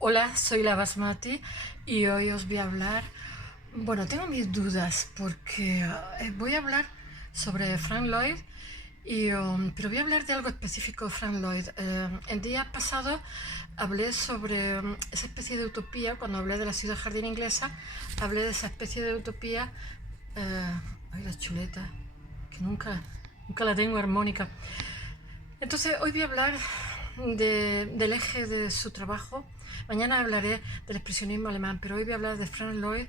Hola, soy la Basmati y hoy os voy a hablar, bueno, tengo mis dudas porque voy a hablar sobre Frank Lloyd, pero voy a hablar de algo específico de Frank Lloyd. En días pasados hablé sobre esa especie de utopía, cuando hablé de la ciudad jardín inglesa, hablé de esa especie de utopía, ay, la chuleta, que nunca la tengo armónica. Entonces, hoy voy a hablar del eje de su trabajo. Mañana hablaré del expresionismo alemán, pero hoy voy a hablar de Frank Lloyd,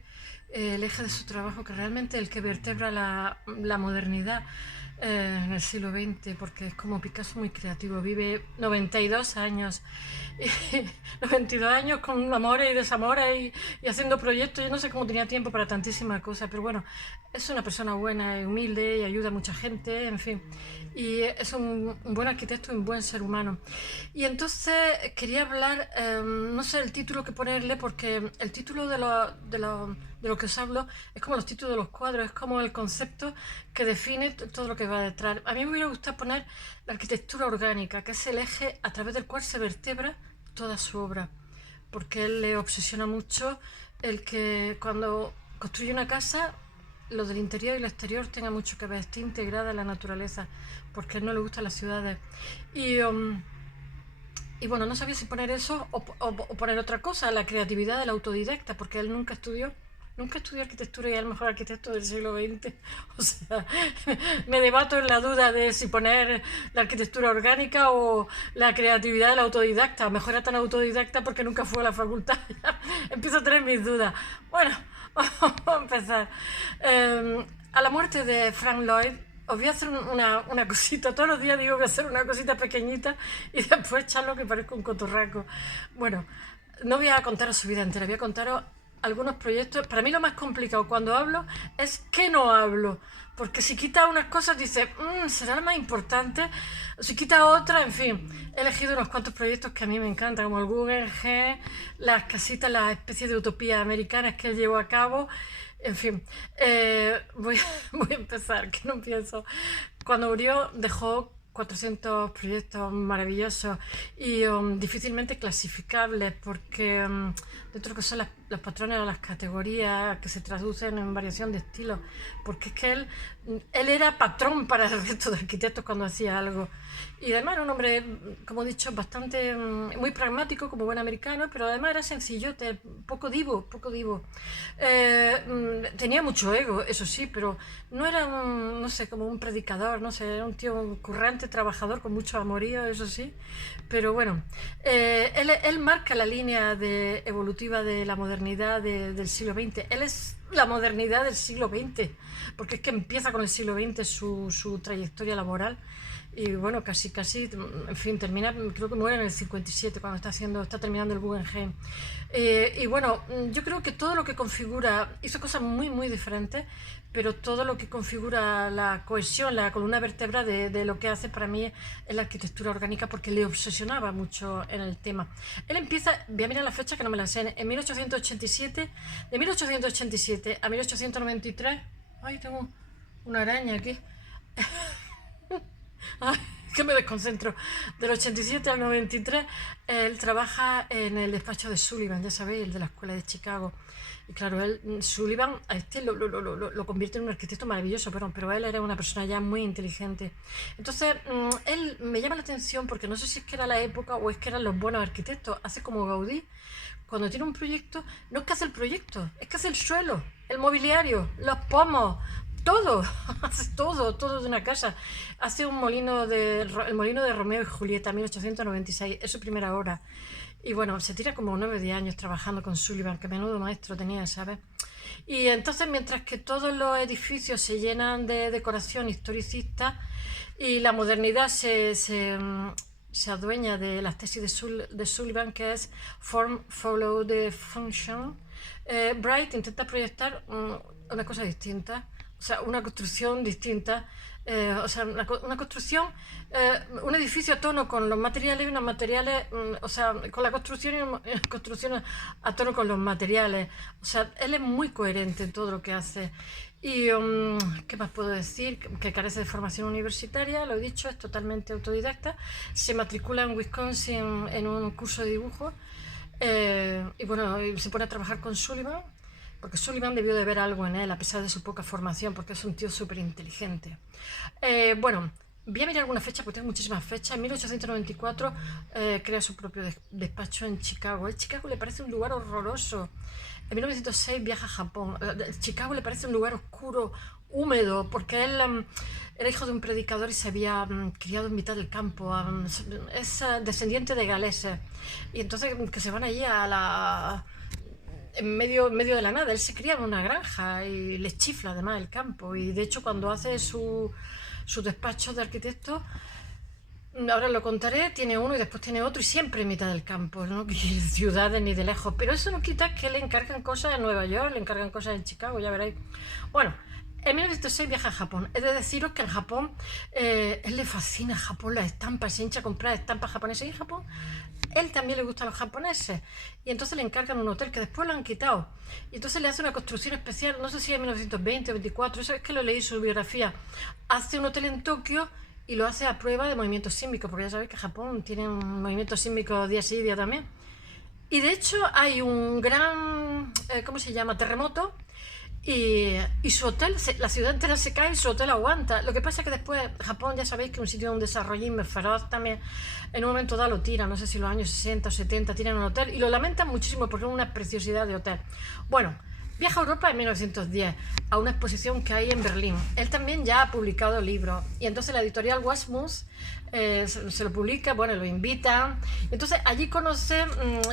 el eje de su trabajo, que realmente es el que vertebra la modernidad en el siglo XX, porque es como Picasso, muy creativo. Vive 92 años, y 92 años con amores y desamores y haciendo proyectos. Yo no sé cómo tenía tiempo para tantísimas cosas, pero bueno, es una persona buena y humilde y ayuda a mucha gente, en fin. Y es un buen arquitecto y un buen ser humano. Y entonces quería hablar, no sé el título que ponerle, porque el título de lo que os hablo es como los títulos de los cuadros, es como el concepto que define todo lo que va detrás. A mí me hubiera gustado poner la arquitectura orgánica, que es el eje a través del cual se vertebra toda su obra, porque él le obsesiona mucho el que cuando construye una casa, lo del interior y el exterior tenga mucho que ver, esté integrada en la naturaleza, porque a él no le gustan las ciudades. Y, um, y bueno, no sabía si poner eso o poner otra cosa, la creatividad del autodidacta, porque él nunca estudió arquitectura y es el mejor arquitecto del siglo XX. O sea, me debato en la duda de si poner la arquitectura orgánica o la creatividad del autodidacta. A lo mejor era tan autodidacta porque nunca fue a la facultad. Empiezo a tener mis dudas. Bueno, vamos a empezar. A la muerte de Frank Lloyd, os voy a hacer una cosita. Todos los días digo que voy a hacer una cosita pequeñita y después echarlo que parezco un cotorraco. Bueno, no voy a contaros su vida entera, voy a contaros algunos proyectos. Para mí lo más complicado cuando hablo es que no hablo. Porque si quita unas cosas dice, será la más importante. Si quita otras, en fin. He elegido unos cuantos proyectos que a mí me encantan, como el Guggenheim, las casitas, las especies de utopías americanas que él llevó a cabo. En fin, voy a empezar, que no pienso. Cuando murió dejó 400 proyectos maravillosos y difícilmente clasificables, porque dentro de lo que son los patrones o las categorías que se traducen en variación de estilo, porque es que él era patrón para el resto de arquitectos cuando hacía algo. Y además era un hombre, como he dicho, bastante muy pragmático, como buen americano, pero además era sencillote, poco divo, poco divo. Tenía mucho ego, eso sí, pero no era un, no sé, como un predicador, no sé, era un tío currante, trabajador, con mucho amorío, eso sí. Pero bueno, él marca la línea evolutiva de la modernidad del siglo XX. Él es la modernidad del siglo XX, porque es que empieza con el siglo XX su trayectoria laboral. Y bueno, casi, en fin, termina, creo que muere en el 57 cuando está terminando el Guggenheim. Y bueno, yo creo que todo lo que configura, hizo cosas muy diferentes, pero todo lo que configura la cohesión, la columna vertebral de lo que hace para mí es la arquitectura orgánica, porque le obsesionaba mucho en el tema. Él empieza, voy a mirar la fecha que no me la sé, en 1887, de 1887 a 1893, ay, tengo una araña aquí. Ay, que me desconcentro. Del 87 al 93, él trabaja en el despacho de Sullivan, ya sabéis, el de la escuela de Chicago. Y claro, Sullivan, a este lo convierte en un arquitecto maravilloso, pero él era una persona ya muy inteligente. Entonces, él me llama la atención porque no sé si es que era la época o es que eran los buenos arquitectos. Hace como Gaudí, cuando tiene un proyecto, no es que hace el proyecto, es que hace el suelo, el mobiliario, los pomos, todo, hace todo de una casa. Hace el molino de Romeo y Julieta, 1896, es su primera obra. Y bueno, se tira como 9 años trabajando con Sullivan, que menudo maestro tenía, ¿sabes? Y entonces, mientras que todos los edificios se llenan de decoración historicista y la modernidad se adueña de las tesis de Sullivan, que es Form Follow the Function, Bright intenta proyectar una cosa distinta, o sea, una construcción distinta, o sea, una construcción, un edificio a tono con los materiales y unos materiales, o sea, con la construcción y construcción a tono con los materiales. O sea, él es muy coherente en todo lo que hace. Y, ¿qué más puedo decir? Que carece de formación universitaria, lo he dicho, es totalmente autodidacta. Se matricula en Wisconsin en un curso de dibujo. Y bueno, y se pone a trabajar con Sullivan, porque Sullivan debió de ver algo en él, a pesar de su poca formación, porque es un tío súper inteligente. Bueno, voy a mirar alguna fecha, porque tengo muchísimas fechas. En 1894 crea su propio despacho en Chicago. A Chicago le parece un lugar horroroso. En 1906 viaja a Japón. Chicago le parece un lugar oscuro, húmedo, porque él era hijo de un predicador y se había criado en mitad del campo. Es descendiente de galeses. Y entonces que se van allí en medio de la nada. Él se cría en una granja y le chifla además el campo. Y de hecho cuando hace su despacho de arquitecto, ahora lo contaré, tiene uno y después tiene otro y siempre en mitad del campo, no ciudades ni de lejos. Pero eso no quita que le encargan cosas en Nueva York, le encargan cosas en Chicago, ya veréis. Bueno, en 1906 viaja a Japón. He de deciros que en Japón, él le fascina Japón, las estampas, se hincha a comprar estampas japonesas. Y en Japón, él también le gusta a los japoneses. Y entonces le encargan un hotel que después lo han quitado. Y entonces le hace una construcción especial, no sé si en 1920 o 24, eso es que lo leí su biografía. Hace un hotel en Tokio y lo hace a prueba de movimiento sísmico, porque ya sabéis que Japón tiene un movimiento sísmico día sí día también. Y de hecho hay un gran, ¿cómo se llama?, terremoto. Y su hotel, la ciudad entera se cae y su hotel aguanta. Lo que pasa es que después Japón, ya sabéis que es un sitio de un desarrollismo feroz también. En un momento dado lo tiran, no sé si los años 60 o 70 tiran un hotel y lo lamentan muchísimo porque es una preciosidad de hotel. Bueno, viaja a Europa en 1910 a una exposición que hay en Berlín. Él también ya ha publicado libros y entonces la editorial Wasmus se lo publica, bueno, lo invitan. Entonces allí conoce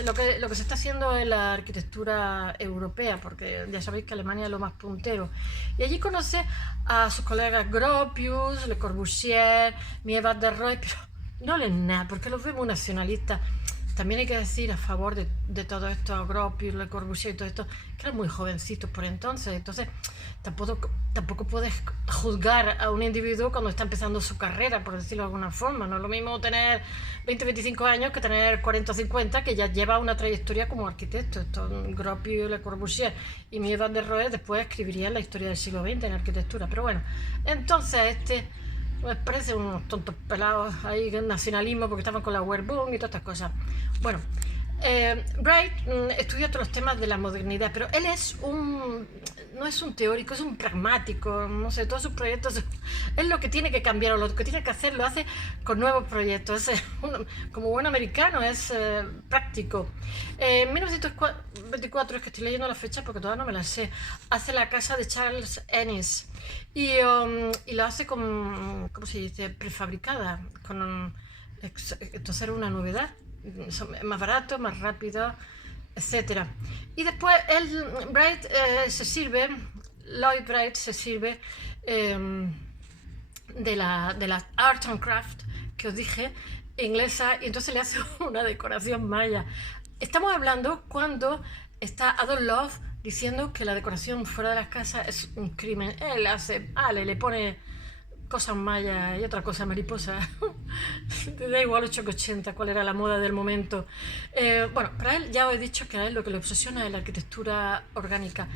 lo que se está haciendo en la arquitectura europea, porque ya sabéis que Alemania es lo más puntero. Y allí conoce a sus colegas Gropius, Le Corbusier, Mies van der Rohe, pero no leen nada, porque los ve muy nacionalistas. También hay que decir a favor de todo esto, a Gropius, Le Corbusier y todo esto, que eran muy jovencitos por entonces tampoco puedes juzgar a un individuo cuando está empezando su carrera, por decirlo de alguna forma. No es lo mismo tener 20 25 años que tener 40 o 50, que ya lleva una trayectoria como arquitecto. Esto, Gropius, Le Corbusier y Mies van der Rohe después escribirían la historia del siglo XX en arquitectura. Pero bueno, entonces pues parece unos tontos pelados ahí en nacionalismo porque estaban con la Wehrboom y todas estas cosas. Bueno, Bright estudia todos los temas de la modernidad, pero él no es un teórico, es un pragmático, no sé, todos sus proyectos, es lo que tiene que cambiar o lo que tiene que hacer, lo hace con nuevos proyectos, como buen americano, es práctico. En 1924, es que estoy leyendo la fecha porque todavía no me la sé, hace la casa de Charles Ennis y lo hace con, ¿cómo se dice?, prefabricada, entonces era una novedad. Más barato, más rápido, etcétera. Y después Lloyd Bright se sirve de la Art and Craft que os dije, inglesa, y entonces le hace una decoración maya. Estamos hablando cuando está Adolf Loos diciendo que la decoración fuera de las casas es un crimen. Él le pone cosas mayas y otra cosa mariposa. Te da igual 880 cuál era la moda del momento. Bueno, para él ya os he dicho que a él lo que le obsesiona es la arquitectura orgánica.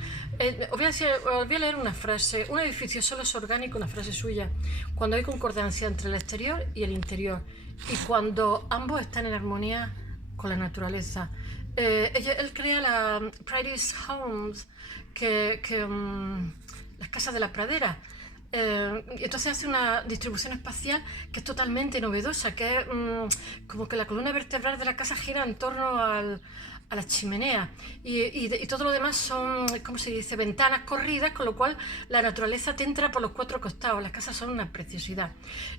Os voy a leer una frase. Un edificio solo es orgánico, una frase suya, cuando hay concordancia entre el exterior y el interior y cuando ambos están en armonía con la naturaleza. Él crea la Prairies Homes, las casas de la pradera. Entonces hace una distribución espacial que es totalmente novedosa, que es como que la columna vertebral de la casa gira en torno a la chimenea y todo lo demás son, ¿cómo se dice?, ventanas corridas, con lo cual la naturaleza te entra por los cuatro costados. Las casas son una preciosidad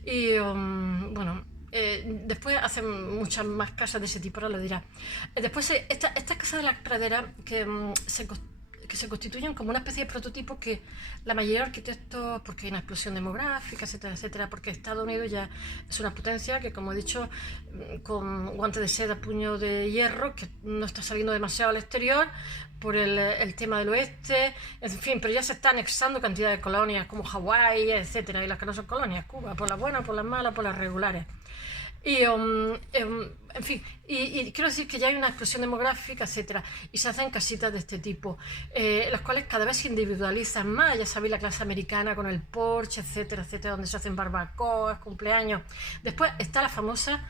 y bueno, después hacen muchas más casas de ese tipo, ahora lo dirá. Después esta casa de la pradera que se constituyen como una especie de prototipo que la mayoría de arquitectos, porque hay una explosión demográfica, etcétera, etcétera, porque Estados Unidos ya es una potencia que, como he dicho, con guante de seda, puño de hierro, que no está saliendo demasiado al exterior por el tema del oeste, en fin, pero ya se está anexando cantidad de colonias como Hawái, etcétera, y las que no son colonias, Cuba, por las buenas, por las malas, por las regulares. Y, en fin, y quiero decir que ya hay una explosión demográfica, etcétera, y se hacen casitas de este tipo, las cuales cada vez se individualizan más. Ya sabéis, la clase americana con el porche, etcétera, etcétera, donde se hacen barbacoas, cumpleaños. Después está la famosa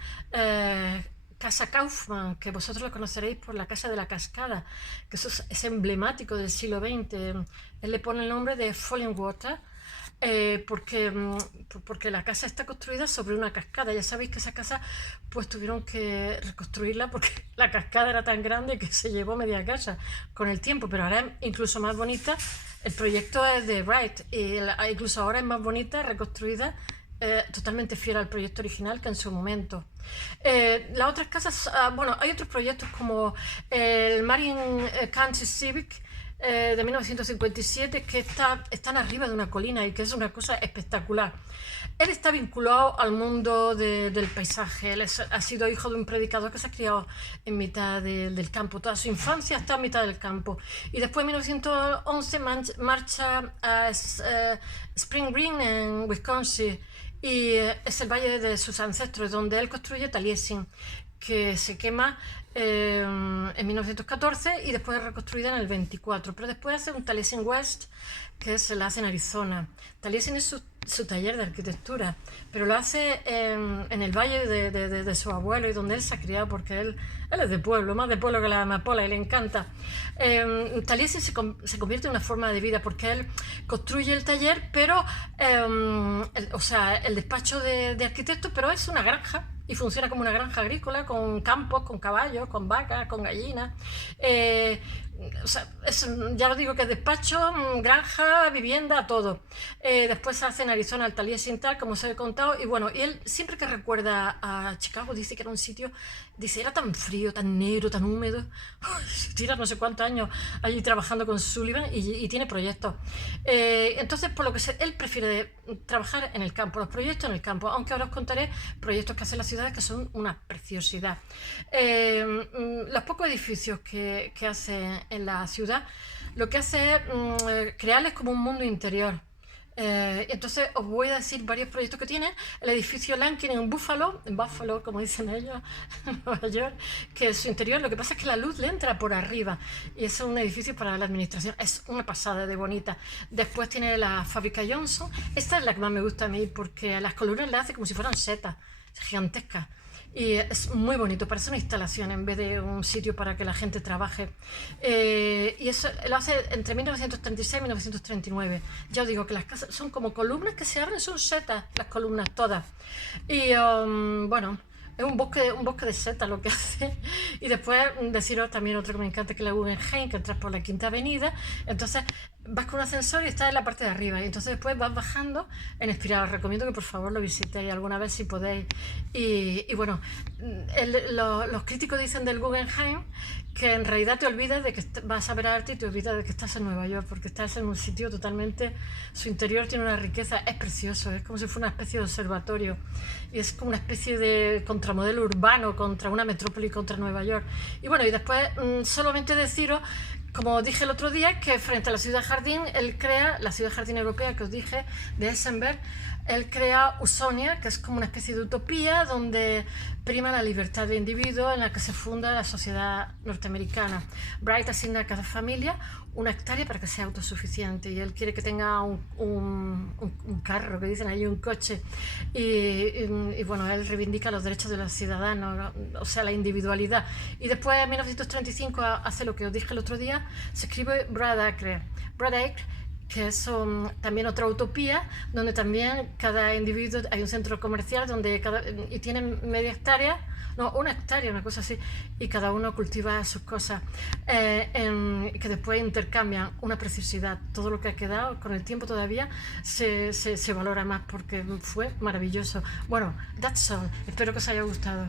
Casa Kaufmann, que vosotros lo conoceréis por la Casa de la Cascada, que eso es emblemático del siglo XX. Él le pone el nombre de Falling Water, porque la casa está construida sobre una cascada. Ya sabéis que esa casa pues tuvieron que reconstruirla porque la cascada era tan grande que se llevó media casa con el tiempo, pero ahora es incluso más bonita. El proyecto es de Wright y incluso ahora es más bonita, reconstruida, totalmente fiel al proyecto original que en su momento. Las otras casas, bueno, hay otros proyectos como el Marine County Civic, de 1957, que están arriba de una colina y que es una cosa espectacular. Él está vinculado al mundo del paisaje. Él ha sido hijo de un predicador que se ha criado en mitad del campo. Toda su infancia está en mitad del campo. Y después en 1911 marcha a Spring Green en Wisconsin. Y es el valle de sus ancestros, donde él construye Taliesin, que se quema en 1914 y después es reconstruida en el 24. Pero después hace un Taliesin West, que se la hace en Arizona. Taliesin es su taller de arquitectura, pero lo hace en el valle de su abuelo y donde él se ha criado, porque él es de pueblo, más de pueblo que la amapola, y le encanta. Taliesin se convierte en una forma de vida, porque él construye el taller, pero o sea, el despacho de arquitectos, pero es una granja y funciona como una granja agrícola, con campos, con caballos, con vacas, con gallinas. O sea, ya lo digo, que es despacho, granja, vivienda, todo. Después se hace en Arizona el Taliesin tal, como os he contado, y bueno, y él siempre que recuerda a Chicago dice que era un sitio, dice, era tan frío, tan negro, tan húmedo. Tira no sé cuántos años allí trabajando con Sullivan y tiene proyectos. Entonces, por lo que sé, él prefiere trabajar en el campo, los proyectos en el campo, aunque ahora os contaré proyectos que hacen las ciudades que son una preciosidad. Los pocos edificios que hace en la ciudad, lo que hace es crearles como un mundo interior. Entonces os voy a decir varios proyectos que tiene. El edificio Lankin en Buffalo, como dicen ellos, en Nueva York, que su interior, lo que pasa es que la luz le entra por arriba y es un edificio para la administración, es una pasada de bonita. Después tiene la fábrica Johnson. Esta es la que más me gusta a mmí, porque las columnas le hace como si fueran setas gigantescas. Y es muy bonito, parece una instalación en vez de un sitio para que la gente trabaje. Y eso lo hace entre 1936 y 1939. Ya os digo que las casas son como columnas que se abren, son setas las columnas todas. Y bueno, es un bosque de setas lo que hace. Y después deciros también otro que me encanta, que es la Guggenheim, que entras por la Quinta Avenida. Entonces vas con un ascensor y estás en la parte de arriba, y entonces después vas bajando en espiral. Os recomiendo que por favor lo visitéis alguna vez si podéis. Y bueno, los críticos dicen del Guggenheim que en realidad te olvidas de que vas a ver arte y te olvidas de que estás en Nueva York, porque estás en un sitio totalmente, su interior tiene una riqueza, es precioso, es como si fuera una especie de observatorio y es como una especie de contramodelo urbano contra una metrópoli, contra Nueva York. Y bueno, y después solamente deciros, como dije el otro día, que frente a la Ciudad Jardín, él crea la Ciudad Jardín Europea que os dije, de Essenberg. Él crea Usonia, que es como una especie de utopía donde prima la libertad del individuo, en la que se funda la sociedad norteamericana. Bright asigna a cada familia una hectárea para que sea autosuficiente, y él quiere que tenga un carro, que dicen ahí, un coche, y bueno, él reivindica los derechos de los ciudadanos, o sea, la individualidad. Y después en 1935 hace lo que os dije el otro día, se escribe Brad Acre, que es también otra utopía, donde también cada individuo, hay un centro comercial y tienen media hectárea, no, una hectárea, una cosa así, y cada uno cultiva sus cosas, que después intercambian una preciosidad. Todo lo que ha quedado con el tiempo todavía se valora más, porque fue maravilloso. Bueno, that's all. Espero que os haya gustado.